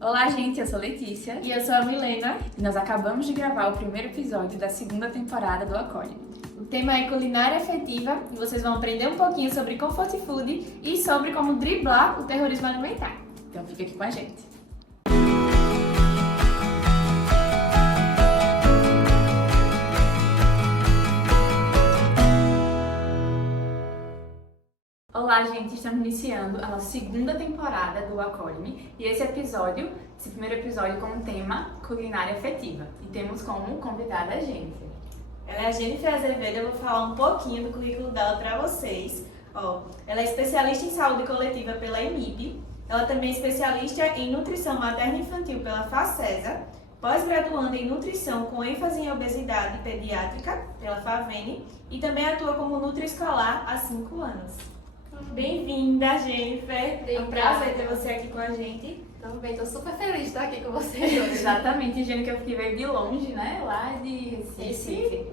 Olá, gente, eu sou Letícia. E eu sou a Milena. E nós acabamos de gravar o primeiro episódio da segunda temporada do Acolhe. O tema é culinária afetiva e vocês vão aprender um pouquinho sobre comfort food e sobre como driblar o terrorismo alimentar. Então fica aqui com a gente. Olá, gente, estamos iniciando a nossa segunda temporada do Acolhe-me e esse primeiro episódio com o tema culinária afetiva. E temos como convidada a Jennifer. Ela é a Jennifer Azevedo, eu vou falar um pouquinho do currículo dela para vocês. Ela é especialista em saúde coletiva pela EMIB, ela também é especialista em nutrição materna e infantil pela FACESA, pós-graduanda em nutrição com ênfase em obesidade pediátrica pela FAVENE e também atua como nutri-escolar há 5 anos. Bem-vinda, Jennifer. Obrigada. É um prazer ter você aqui com a gente. Também estou super feliz de estar aqui com vocês hoje. Exatamente, Jennifer, que veio de longe, né? Lá de Recife.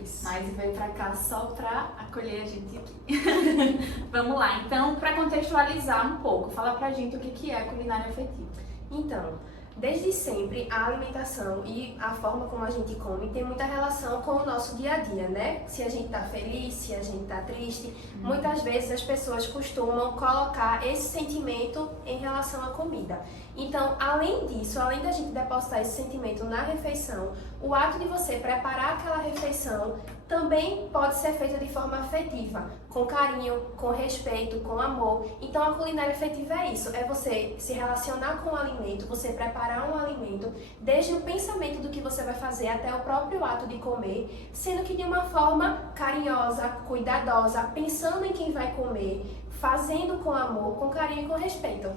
Isso. Mas veio pra cá só pra acolher a gente aqui. Vamos lá, então, pra contextualizar um pouco, fala pra gente o que é culinária afetiva. Então, desde sempre, a alimentação e a forma como a gente come tem muita relação com o nosso dia a dia, né? Se a gente tá feliz, se a gente tá triste. Muitas vezes as pessoas costumam colocar esse sentimento em relação à comida. Então, além disso, além da gente depositar esse sentimento na refeição, o ato de você preparar aquela refeição também pode ser feito de forma afetiva, com carinho, com respeito, com amor. Então a culinária afetiva é isso, é você se relacionar com o alimento, você preparar um alimento, desde o pensamento do que você vai fazer até o próprio ato de comer, sendo que de uma forma carinhosa, cuidadosa, pensando em quem vai comer, fazendo com amor, com carinho e com respeito.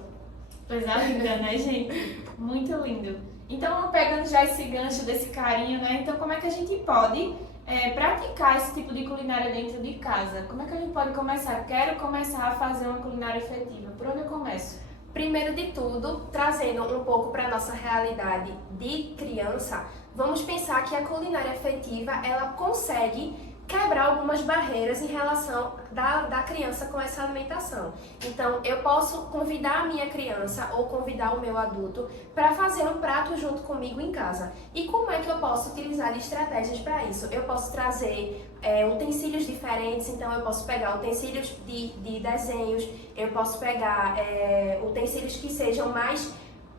Coisa linda, né, gente? Muito lindo. Então, pegando já esse gancho desse carinho, né? Então, como é que a gente pode praticar esse tipo de culinária dentro de casa? Como é que a gente pode começar? Quero começar a fazer uma culinária afetiva. Por onde eu começo? Primeiro de tudo, trazendo um pouco para a nossa realidade de criança, vamos pensar que a culinária afetiva, ela consegue quebrar algumas barreiras em relação da criança com essa alimentação. Então, eu posso convidar a minha criança ou convidar o meu adulto para fazer um prato junto comigo em casa. E como é que eu posso utilizar de estratégias para isso? Eu posso trazer utensílios diferentes, então eu posso pegar utensílios de desenhos, eu posso pegar utensílios que sejam mais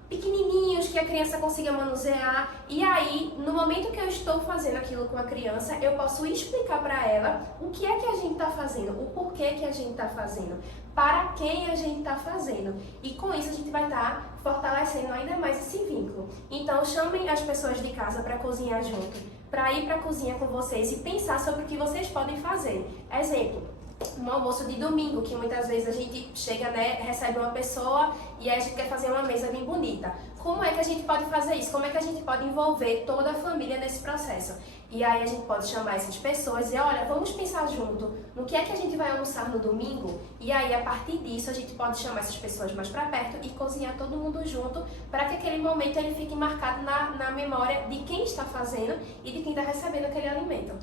pequenininhos, que a criança consiga manusear, e aí, no momento que eu estou fazendo aquilo com a criança, eu posso explicar para ela o que é que a gente está fazendo, o porquê que a gente está fazendo, para quem a gente está fazendo, e com isso a gente vai estar fortalecendo ainda mais esse vínculo. Então, chamem as pessoas de casa para cozinhar junto, para ir para a cozinha com vocês e pensar sobre o que vocês podem fazer. Exemplo, um almoço de domingo, que muitas vezes a gente chega, né, recebe uma pessoa e aí a gente quer fazer uma mesa bem bonita. Como é que a gente pode fazer isso? Como é que a gente pode envolver toda a família nesse processo? E aí a gente pode chamar essas pessoas e dizer, olha, vamos pensar junto no que é que a gente vai almoçar no domingo? E aí, a partir disso, a gente pode chamar essas pessoas mais para perto e cozinhar todo mundo junto para que aquele momento ele fique marcado na memória de quem está fazendo e de quem está recebendo aquele alimento.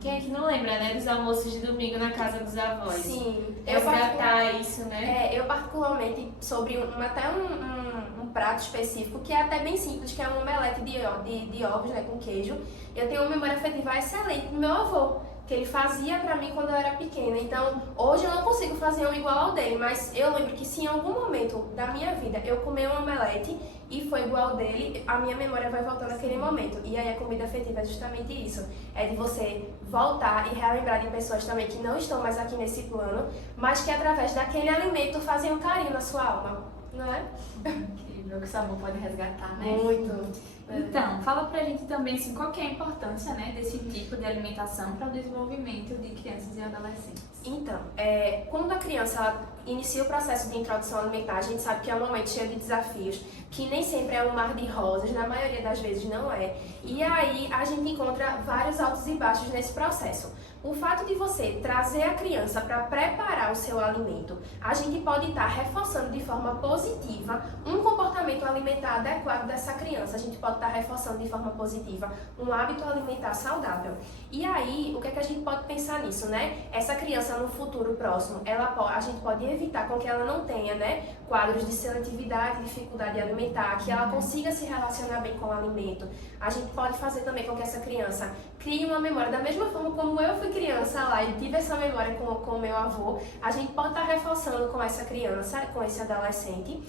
Quem é que não lembra, né, dos almoços de domingo na casa dos avós? Sim. Resgatar isso, né? Eu particularmente, sobre até um prato específico, que é até bem simples, que é um omelete de ovos, né, com queijo. Eu tenho uma memória afetiva excelente do meu avô, que ele fazia pra mim quando eu era pequena. Então, hoje eu não consigo fazer um igual ao dele, mas eu lembro que se em algum momento da minha vida eu comer um omelete e foi igual ao dele, a minha memória vai voltar naquele momento. E aí a comida afetiva é justamente isso. É de você voltar e relembrar de pessoas também que não estão mais aqui nesse plano, mas que através daquele alimento fazem um carinho na sua alma, não é? Incrível, que o sabor pode resgatar, né? Muito. Então, fala pra gente também assim, qual que é a importância, né, desse tipo de alimentação para o desenvolvimento de crianças e adolescentes. Então, quando a criança ela inicia o processo de introdução alimentar, a gente sabe que é um momento cheio de desafios, que nem sempre é um mar de rosas, na maioria das vezes não é. E aí a gente encontra vários altos e baixos nesse processo. O fato de você trazer a criança para preparar o seu alimento, a gente pode estar reforçando de forma positiva um comportamento alimentar adequado dessa criança. A gente pode estar reforçando de forma positiva um hábito alimentar saudável. E aí, o que é que a gente pode pensar nisso, né? Essa criança no futuro próximo, a gente pode evitar com que ela não tenha, né, quadros de seletividade, dificuldade alimentar, que ela consiga se relacionar bem com o alimento. A gente pode fazer também com que essa criança crie uma memória, da mesma forma como eu fui criança lá e tive essa memória com o meu avô, a gente pode estar reforçando com essa criança, com esse adolescente,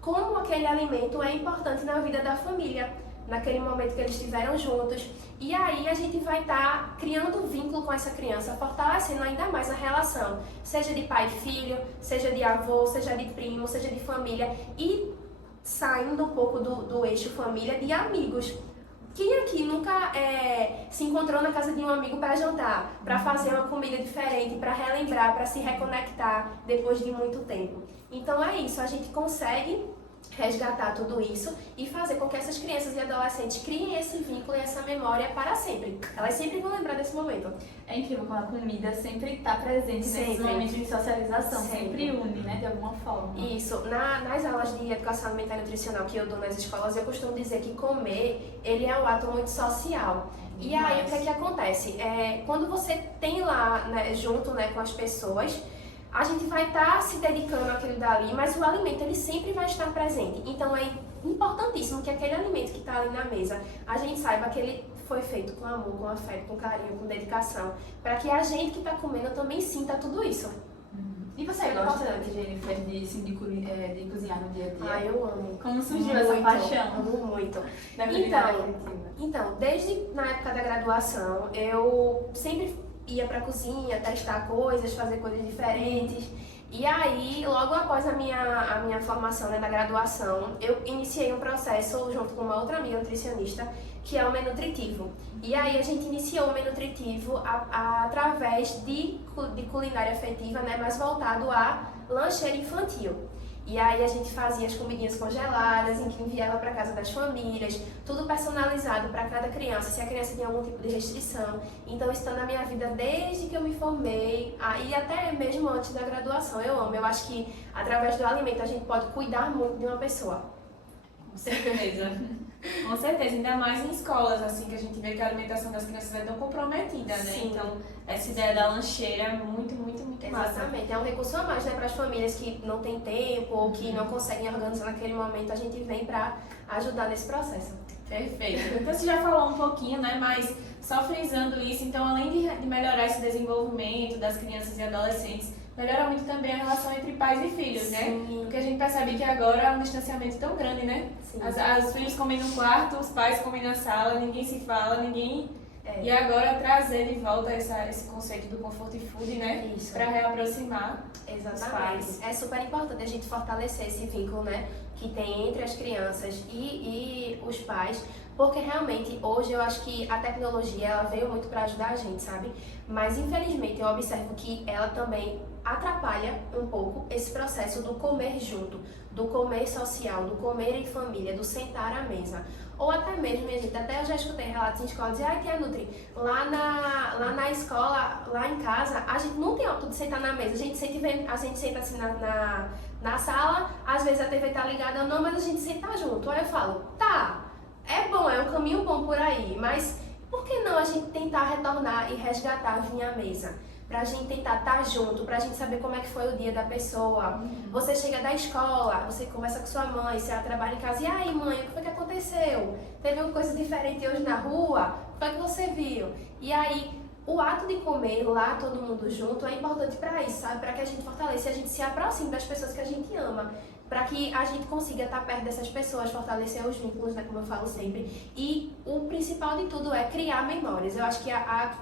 como aquele alimento é importante na vida da família, naquele momento que eles estiveram juntos. E aí a gente vai estar criando um vínculo com essa criança, fortalecendo ainda mais a relação, seja de pai e filho, seja de avô, seja de primo, seja de família, e saindo um pouco do eixo família, de amigos. Quem aqui nunca se encontrou na casa de um amigo para jantar, para fazer uma comida diferente, para relembrar, para se reconectar depois de muito tempo? Então é isso, a gente consegue resgatar tudo isso e fazer com que essas crianças e adolescentes criem esse vínculo e essa memória para sempre. Elas sempre vão lembrar desse momento. É incrível como a comida sempre está presente nesses momentos de socialização, sempre une, né, de alguma forma. Isso. Nas aulas de educação alimentar e nutricional que eu dou nas escolas, eu costumo dizer que comer, ele é um ato muito social. E aí, o que é que acontece? Quando você tem lá, né, junto, né, com as pessoas, a gente vai estar se dedicando àquilo dali, mas o alimento ele sempre vai estar presente. Então é importantíssimo que aquele alimento que está ali na mesa, a gente saiba que ele foi feito com amor, com afeto, com carinho, com dedicação, para que a gente que está comendo também sinta tudo isso. E você gosta, Jennifer, de cozinhar no dia a dia? Ah, eu amo. Como surgiu essa paixão? Amo muito. Da culinária afetiva? Então, desde na época da graduação, eu sempre ia pra cozinha, testar coisas, fazer coisas diferentes. E aí, logo após a minha formação, né, na graduação, eu iniciei um processo junto com uma outra amiga nutricionista, que é o Menutritivo. E aí a gente iniciou o Menutritivo através de culinária afetiva, né, mais voltado a lancheira infantil. E aí a gente fazia as comidinhas congeladas, em que enviava para casa das famílias, tudo personalizado para cada criança, se a criança tinha algum tipo de restrição. Então isso está na minha vida desde que eu me formei, e até mesmo antes da graduação. Eu amo, eu acho que através do alimento a gente pode cuidar muito de uma pessoa. Com certeza. Com certeza, ainda mais em escolas, assim, que a gente vê que a alimentação das crianças é tão comprometida, né? Sim. Então, essa ideia da lancheira é muito, muito, muito massa. Exatamente, é um recurso a mais, né, para as famílias que não têm tempo ou que não conseguem organizar naquele momento, a gente vem para ajudar nesse processo. Perfeito. Então, você já falou um pouquinho, né? Mas só frisando isso, então, além de melhorar esse desenvolvimento das crianças e adolescentes, melhora muito também a relação entre pais e filhos, né? Sim. Porque a gente percebe que agora há um distanciamento tão grande, né? Sim. Os filhos comem no quarto, os pais comem na sala, ninguém se fala, ninguém... E agora trazer de volta esse conceito do comfort food, né? Isso. Para reaproximar os Exatamente. pais. É super importante a gente fortalecer esse vínculo, né, que tem entre as crianças e os pais, porque realmente hoje eu acho que a tecnologia ela veio muito para ajudar a gente, sabe? Mas infelizmente eu observo que ela também atrapalha um pouco esse processo do comer junto, do comer social, do comer em família, do sentar à mesa. Ou até mesmo, minha gente, até eu já escutei relatos em escola dizer, ai, tia Nutri, lá na escola, lá em casa, a gente não tem hábito de sentar na mesa. A gente senta assim na sala, às vezes a TV tá ligada ou não, mas a gente senta junto. Aí eu falo, tá, é bom, é um caminho bom por aí, mas por que não a gente tentar retornar e resgatar vir à mesa? Pra gente tentar estar junto, pra gente saber como é que foi o dia da pessoa. Você chega da escola, você conversa com sua mãe, você trabalha em casa, e aí mãe, o que foi que aconteceu? Teve uma coisa diferente hoje na rua? O que foi que você viu? E aí, o ato de comer lá, todo mundo junto, é importante pra isso, sabe? Pra que a gente fortaleça e a gente se aproxime das pessoas que a gente ama. Para que a gente consiga estar perto dessas pessoas, fortalecer os vínculos, né, como eu falo sempre. E o principal de tudo é criar memórias. Eu acho que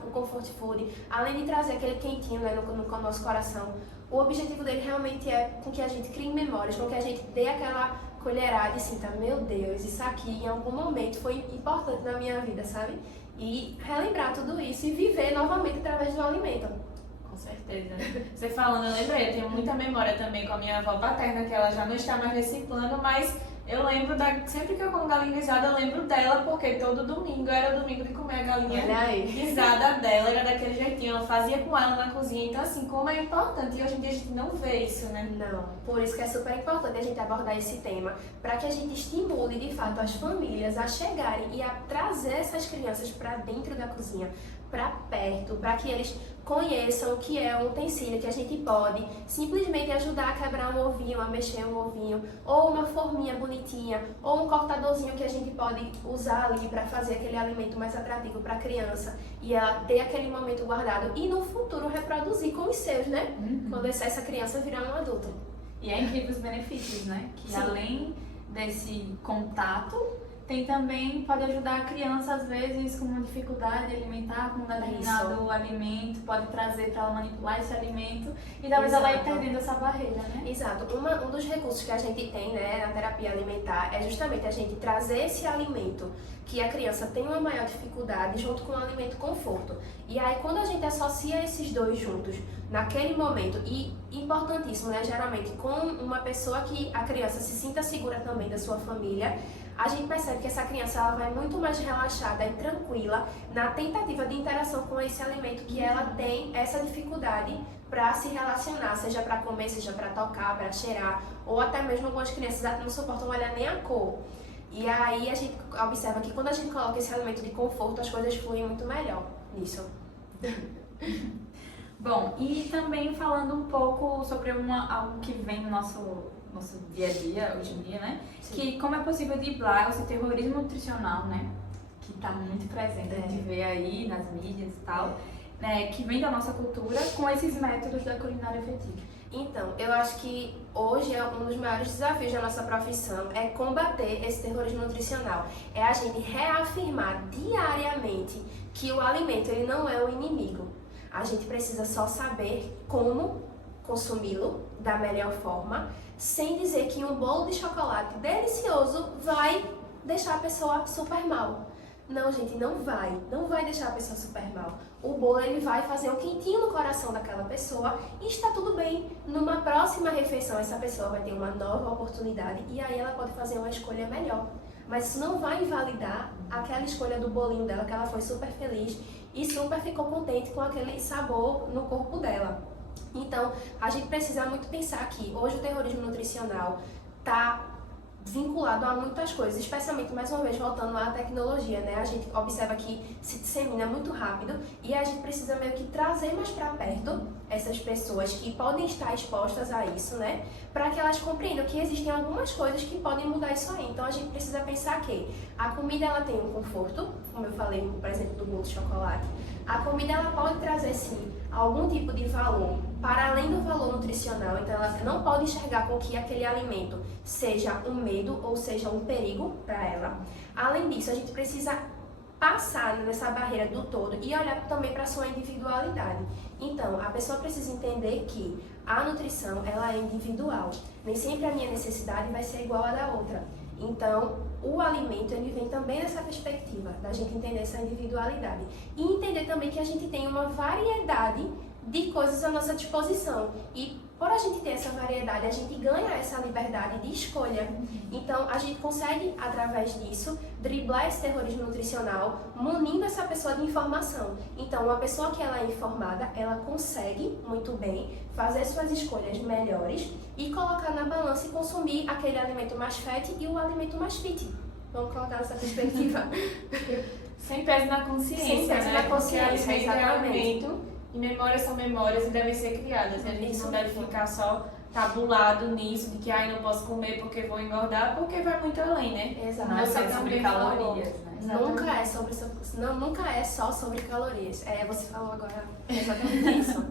o Comfort Food, além de trazer aquele quentinho, né, no nosso coração, o objetivo dele realmente é com que a gente crie memórias, com que a gente dê aquela colherada e sinta, meu Deus, isso aqui em algum momento foi importante na minha vida, sabe? E relembrar tudo isso e viver novamente através do alimento. Com certeza. Você falando, eu lembrei, eu tenho muita memória também com a minha avó paterna, que ela já não está mais nesse plano, mas Eu lembro sempre que eu como galinha guisada, eu lembro dela, porque todo domingo era o domingo de comer a galinha Olha aí. guisada dela, era daquele jeitinho, ela fazia com ela na cozinha. Então, assim, como é importante, e hoje em dia a gente não vê isso, né? Não, por isso que é super importante a gente abordar esse tema, para que a gente estimule de fato as famílias a chegarem e a trazer essas crianças para dentro da cozinha, para perto, para que eles conheçam o que é um utensílio que a gente pode simplesmente ajudar a quebrar um ovinho, a mexer um ovinho, ou uma forminha bonitinha, ou um cortadorzinho que a gente pode usar ali para fazer aquele alimento mais atrativo para a criança e ela ter aquele momento guardado e no futuro reproduzir com os seus, né? Quando essa criança virar um adulto. E é incrível os benefícios, né? Que Sim. além desse contato, pode ajudar a criança, às vezes, com uma dificuldade alimentar, com um determinado alimento, pode trazer para ela manipular esse alimento e talvez ela ir Exato. perdendo essa barreira, né? Exato. Um dos recursos que a gente tem, né, na terapia alimentar é justamente a gente trazer esse alimento que a criança tem uma maior dificuldade junto com o alimento conforto. E aí, quando a gente associa esses dois juntos naquele momento, e importantíssimo, né, geralmente com uma pessoa que a criança se sinta segura também da sua família, a gente percebe que essa criança ela vai muito mais relaxada e tranquila na tentativa de interação com esse alimento que ela tem essa dificuldade para se relacionar, seja para comer, seja para tocar, para cheirar, ou até mesmo algumas crianças não suportam olhar nem a cor. E aí a gente observa que quando a gente coloca esse alimento de conforto, as coisas fluem muito melhor nisso. Bom, e também falando um pouco sobre algo que vem no nosso dia a dia, hoje em dia, né? Sim. Que como é possível driblar esse terrorismo nutricional, né? Que está muito presente, a gente vê aí nas mídias e tal, né? Que vem da nossa cultura com esses métodos da culinária afetiva. Então, eu acho que hoje é um dos maiores desafios da nossa profissão é combater esse terrorismo nutricional. É a gente reafirmar diariamente que o alimento ele não é o inimigo. A gente precisa só saber como consumi-lo da melhor forma, sem dizer que um bolo de chocolate delicioso vai deixar a pessoa super mal. Não, gente, não vai deixar a pessoa super mal. O bolo ele vai fazer um quentinho no coração daquela pessoa e está tudo bem. Numa próxima refeição essa pessoa vai ter uma nova oportunidade e aí ela pode fazer uma escolha melhor. Mas isso não vai invalidar aquela escolha do bolinho dela, que ela foi super feliz e super ficou contente com aquele sabor no corpo dela. Então, a gente precisa muito pensar que hoje o terrorismo nutricional está vinculado a muitas coisas, especialmente, mais uma vez, voltando à tecnologia, né? A gente observa que se dissemina muito rápido e a gente precisa meio que trazer mais para perto essas pessoas que podem estar expostas a isso, né? Para que elas compreendam que existem algumas coisas que podem mudar isso aí. Então, a gente precisa pensar que a comida, ela tem um conforto, como eu falei, por exemplo, do bolo de chocolate. A comida, ela pode trazer, sim, algum tipo de valor para além do valor nutricional, então ela não pode enxergar com que aquele alimento seja um medo ou seja um perigo para ela. Além disso, a gente precisa passar nessa barreira do todo e olhar também para a sua individualidade. Então, a pessoa precisa entender que a nutrição ela é individual. Nem sempre a minha necessidade vai ser igual à da outra. Então, o alimento ele vem também nessa perspectiva, da gente entender essa individualidade. E entender também que a gente tem uma variedade de coisas à nossa disposição. E por a gente ter essa variedade, a gente ganha essa liberdade de escolha. Então, a gente consegue, através disso, driblar esse terrorismo nutricional, munindo essa pessoa de informação. Então, uma pessoa que ela é informada, ela consegue, muito bem, fazer suas escolhas melhores e colocar na balança e consumir aquele alimento mais fat e o alimento mais fit. Vamos colocar nessa perspectiva. Sem peso na consciência, Sem peso né? na consciência, Porque alimento é exatamente. alimento e memórias são memórias e devem ser criadas. E a gente não deve ficar só tabulado nisso, de que não posso comer porque vou engordar, porque vai muito além, né? Exato. Não é Você só sobre também falou. calorias, né? Nunca é só sobre calorias. Você falou agora exatamente isso.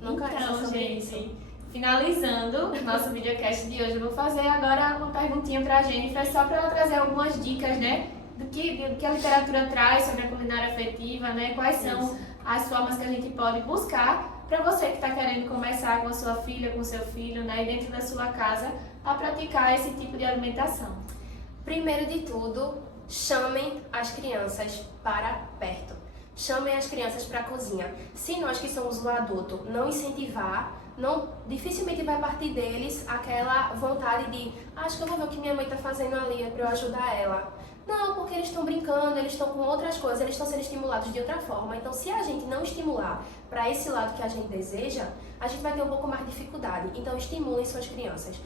Nunca é só Então, sobre gente, isso. finalizando o nosso videocast de hoje, eu vou fazer agora uma perguntinha pra Jennifer, só pra ela trazer algumas dicas, né? Do que a literatura traz sobre a culinária afetiva, né? Quais são as formas que a gente pode buscar para você que está querendo começar com a sua filha, com o seu filho, né? E dentro da sua casa, a praticar esse tipo de alimentação. Primeiro de tudo, chamem as crianças para perto. Chamem as crianças para a cozinha. Se nós que somos um adulto não incentivar dificilmente vai partir deles aquela vontade de acho que eu vou ver o que minha mãe está fazendo ali, é para eu ajudar ela. Não, porque eles estão brincando, eles estão com outras coisas, eles estão sendo estimulados de outra forma. Então, se a gente não estimular para esse lado que a gente deseja, a gente vai ter um pouco mais de dificuldade. Então, estimulem suas crianças.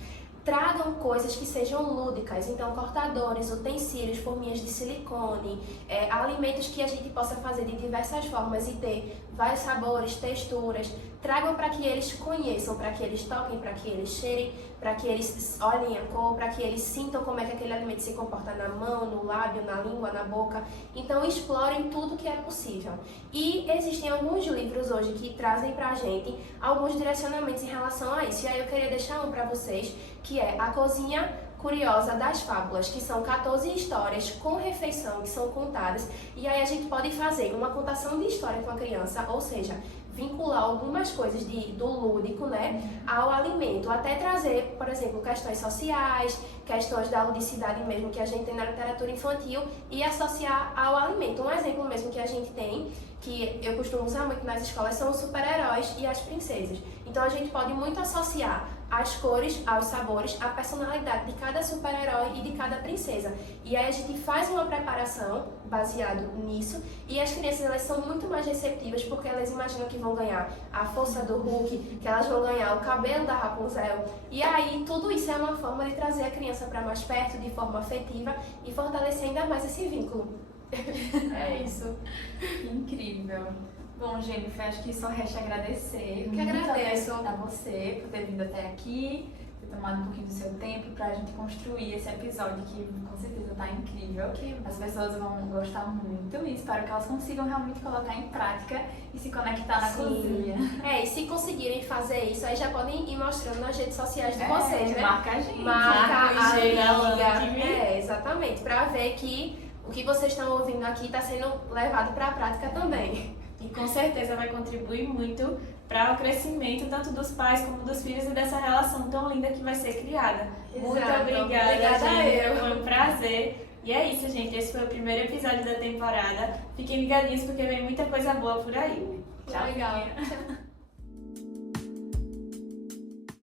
Tragam coisas que sejam lúdicas, então cortadores, utensílios, forminhas de silicone, alimentos que a gente possa fazer de diversas formas e ter vários sabores, texturas. Tragam para que eles conheçam, para que eles toquem, para que eles cheirem, para que eles olhem a cor, para que eles sintam como é que aquele alimento se comporta na mão, no lábio, na língua, na boca. Então explorem tudo que é possível. E existem alguns livros hoje que trazem pra gente alguns direcionamentos em relação a isso. E aí eu queria deixar um para vocês, que é A Cozinha Curiosa das Fábulas, que são 14 histórias com refeição que são contadas. E aí a gente pode fazer uma contação de história com a criança, ou seja, vincular algumas coisas do lúdico, né, ao alimento, até trazer, por exemplo, questões sociais, questões da ludicidade mesmo que a gente tem na literatura infantil e associar ao alimento. Um exemplo mesmo que a gente tem, que eu costumo usar muito nas escolas, são os super-heróis e as princesas. Então a gente pode muito associar as cores, aos sabores, a personalidade de cada super-herói e de cada princesa. E aí a gente faz uma preparação baseado nisso e as crianças elas são muito mais receptivas porque elas imaginam que vão ganhar a força do Hulk, que elas vão ganhar o cabelo da Rapunzel. E aí tudo isso é uma forma de trazer a criança para mais perto, de forma afetiva e fortalecer ainda mais esse vínculo. É isso. Incrível. Bom, Jennifer, acho que só resta agradecer. Que Muito agradeço a você por ter vindo até aqui, ter tomado um pouquinho do seu tempo pra gente construir esse episódio que com certeza tá incrível. As pessoas vão gostar muito e espero que elas consigam realmente colocar em prática e se conectar na cozinha. E se conseguirem fazer isso, aí já podem ir mostrando nas redes sociais de vocês, né? Marca a gente. Marca a amiga. amiga. Exatamente, pra ver que o que vocês estão ouvindo aqui está sendo levado pra prática também. E com certeza vai contribuir muito para o crescimento tanto dos pais como dos filhos e dessa relação tão linda que vai ser criada. Muito Exato. obrigada, gente. eu. Foi um prazer. E é isso, gente. Esse foi o primeiro episódio da temporada. Fiquem ligadinhos porque vem muita coisa boa por aí. Tchau. Legal.